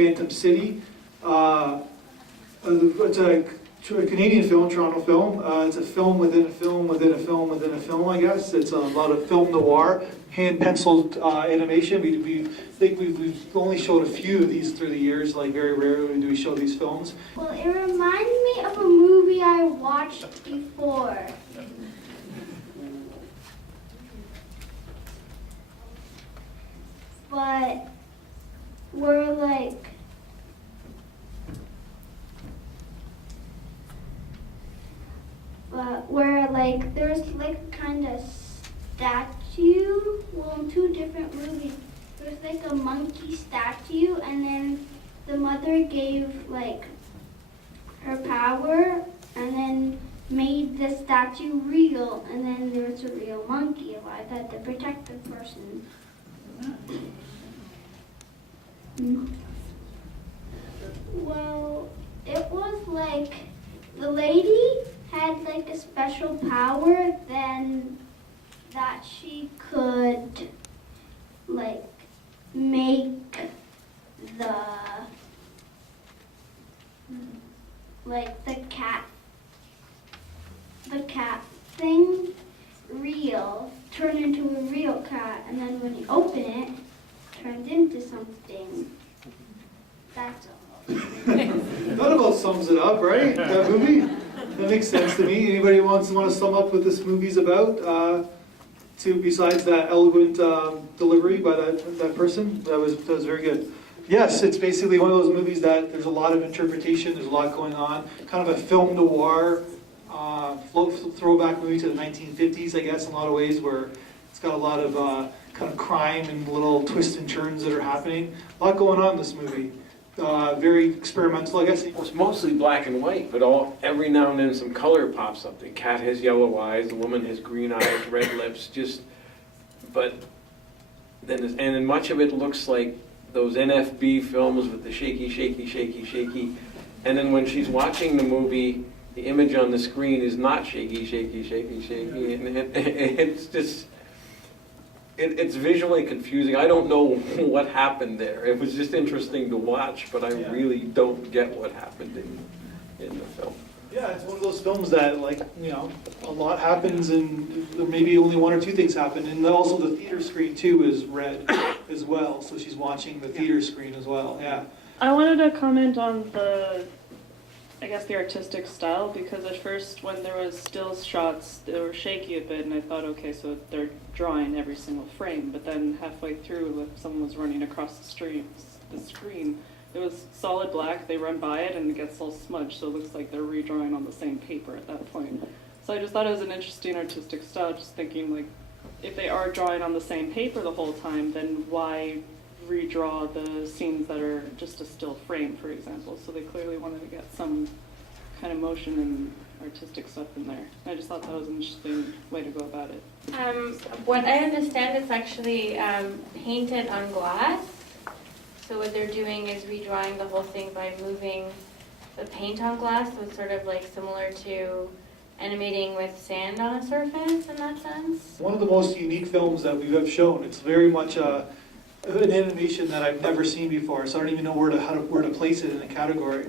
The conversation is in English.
Phantom City. It's a Canadian film, Toronto film. It's a film within a film within a film within a film, I guess. It's a lot of film noir, hand-penciled animation. We think we've only showed a few of these through the years, like very rarely do we show these films. Well, it reminds me of a movie I watched before. But we're like, there's like kind of statue, well, in two different movies. There's like a monkey statue, and then the mother gave like her power, and then made the statue real, and then there was a real monkey alive that to protect the person. Well, it was like the lady had like a special power then that she could like make the cat thing real, turn into a real cat, and then when you open it, it turns into something. That's all. That about sums it up, right? That movie? That makes sense to me. Anybody want to sum up what this movie's about? Besides that eloquent delivery by that person? That was very good. Yes, it's basically one of those movies that there's a lot of interpretation, there's a lot going on. Kind of a film noir, throwback movie to the 1950s, I guess, in a lot of ways, where it's got a lot of kind of crime and little twists and turns that are happening. A lot going on in this movie. Very experimental, I guess. Well, it's mostly black and white, but every now and then some color pops up. The cat has yellow eyes, the woman has green eyes, red lips, but then much of it looks like those NFB films with the shaky. And then when she's watching the movie, the image on the screen is not shaky. And it's just, it's visually confusing. I don't know what happened there. It was just interesting to watch, but I really don't get what happened in the film. Yeah, it's one of those films that, like, a lot happens and maybe only one or two things happen. And also the theater screen, too, is red as well. So she's watching the theater screen as well, yeah. I wanted to comment on the artistic style, because at first when there was still shots, they were shaky a bit, and I thought, okay, so they're drawing every single frame. But then halfway through, if someone was running across the screen, it was solid black, they run by it and it gets all smudged, so it looks like they're redrawing on the same paper at that point. So I just thought it was an interesting artistic style, just thinking, like, if they are drawing on the same paper the whole time, then why redraw the scenes that are just a still frame, for example? So they clearly wanted to get some kind of motion and artistic stuff in there. I just thought that was an interesting way to go about it. What I understand, it's actually painted on glass. So what they're doing is redrawing the whole thing by moving the paint on glass. So it's sort of like similar to animating with sand on a surface in that sense. One of the most unique films that we have shown. It's very much an animation that I've never seen before, so I don't even know where to place it in a category.